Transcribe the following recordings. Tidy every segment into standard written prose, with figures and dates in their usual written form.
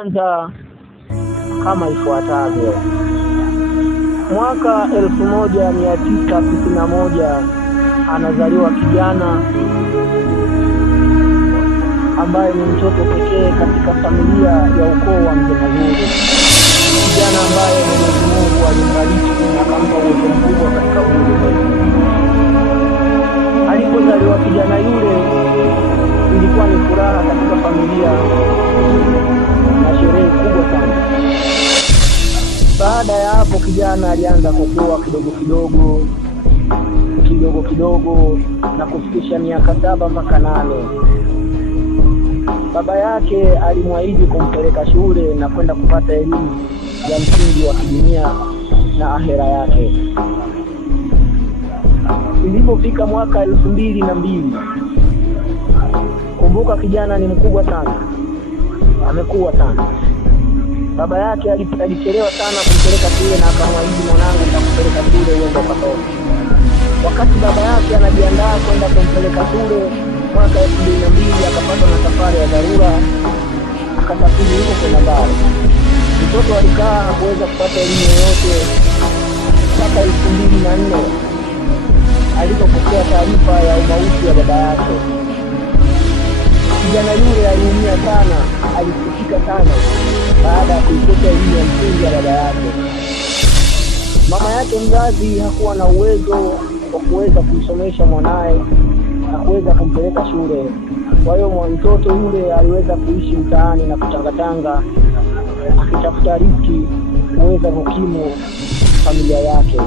Anza kama ifuatavyo. Mwaka 1991 anazaliwa kijana ambaye ni mtoto pekee katika familia ya ukoo wa Mzee Mazuri. Kijana ambaye Mwenyezi Mungu alimbariki na akampa uwezo mkubwa katika ulimwengu. Alipozaliwa kijana yule, ilikuwa ni furaha katika familia na sherehe kubwa sana. Baada ya hapo kijana alianza kukua kidogo kidogo na kufikisha miaka 7 mpaka 8. Baba yake alimwahidi kumpeleka shule na kwenda kupata elimu ya msingi wa kidunia na ahera yake. Ilipofika mwaka 2002, kumbuka kijana ni mkubwa sana, amekuwa sana. Baba yake alichelewa sana kumpeleka shule na akamwahidi, mwanangu nitakupeleka shule uende ukasome. Wakati baba yake anajiandaa kwenda kumpeleka shule mwaka 2002, akapata na safari ya dharura, akasafiri huko kwenda mbali. Mtoto alikaa hakuweza kupata elimu yoyote mpaka 2004 alipopokea taarifa ya umauti wa baba yake. Kijana yule aliumia sana, alisikitika sana baada ya kuikosa elimu ya msingi ya baba yake. Mama yake mzazi hakuwa na uwezo wa kuweza kumsomesha mwanae na kuweza kumpeleka shule. Kwa hiyo mtoto yule aliweza kuishi mtaani na kutangatanga akitafuta riziki kuweza kukimu familia yake.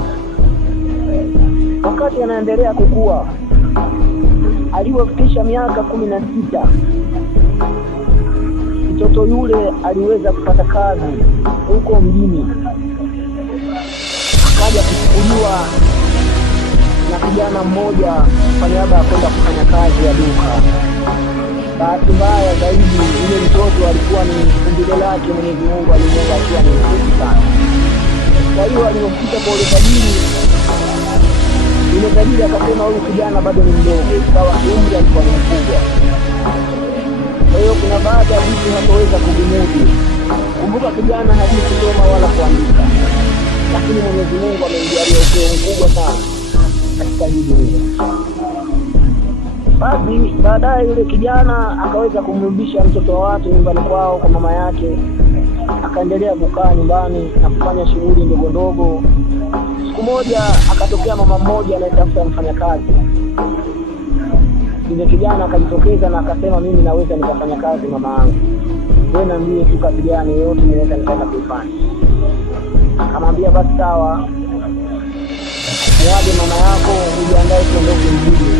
Wakati anaendelea kukua, alipofikisha miaka 16, mtoto yule aliweza kupata kazi huko mjini. Akaja kuchukuliwa na kijana mmoja kwa niaba ya kwenda kufanya kazi ya duka. Bahati mbaya zaidi, yule mtoto alikuwa ni umbile lake Mwenyezi Mungu alimuumba akiwa ni mfupi sana. Kwa hiyo alipofika kwa yule tajiri akasema huyu kijana bado ni mdogo, sawa umri alikuwa ni mkubwa. Kwa hiyo kuna baadhi ya vitu hataweza kuvimudu. Kumbuka kijana hajui kusoma wala kuandika, lakini Mwenyezi Mungu amemjalia upeo mkubwa sana katika hii dunia. Basi baadaye yule kijana akaweza kumrudisha mtoto wa watu nyumbani kwao kwa mama yake, akaendelea kukaa nyumbani na kufanya shughuli ndogo ndogo. Siku moja akatokea mama mmoja anayetafuta mfanyakazi. Yule kijana akajitokeza na akasema, mimi naweza nikafanya kazi mama yangu, wewe niambie tu kazi gani yote ninaweza nikaenda kuifanya. Akamwambia basi sawa, niaje mama yako ujiandae tuondoke mjini.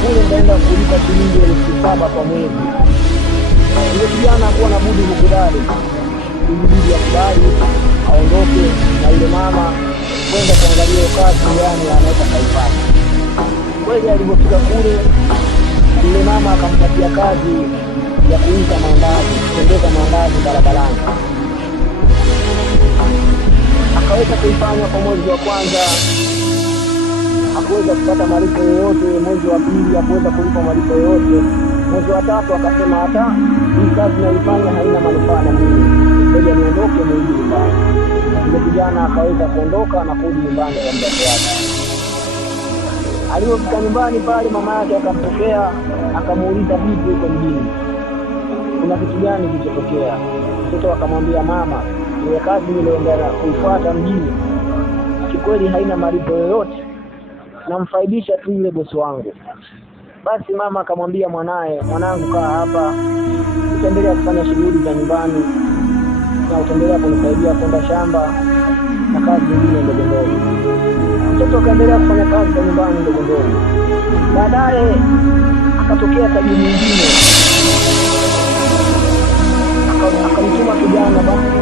Kule ndaenda kulipa shilingi 7,000 kwa mwezi. Yule kijana hakuwa na budi kukubali. Ilibidi akubali aondoke na yule mama kwenda kuangalia kazi gani anaweza kaifanya. Kweli alipofika kule, yule mama akampatia kazi ya kuuza maandazi, kutembeza maandazi barabarani. Akaweza kuifanya kwa mwezi wa kwanza, hakuweza kupata malipo yoyote. Mwezi wa pili hakuweza kulipa malipo yoyote. Mwezi wa tatu akasema, hata hii kazi naifanya haina manufaa na mimi, ngoja niondoke nirudi nyumbani. Yule kijana akaweza kuondoka na kurudi nyumbani kwa mzazi wake. Alipofika nyumbani pale, mama yake akampokea, akamuuliza vipi huko mjini, kuna kitu gani kilichotokea? Mtoto akamwambia, mama, ile kazi niliyoenda kuifuata mjini kikweli haina malipo yoyote, namfaidisha tu yule bosi wangu. Basi mama akamwambia mwanae, mwanangu kaa hapa, utaendelea kufanya shughuli za nyumbani na utaendelea kunisaidia kwenda shamba na kazi nyingine ndogo ndogo. Mtoto akaendelea kufanya kazi za nyumbani ndogo ndogo. Baadaye akatokea tajiri mwingine, akamtuma kijana basi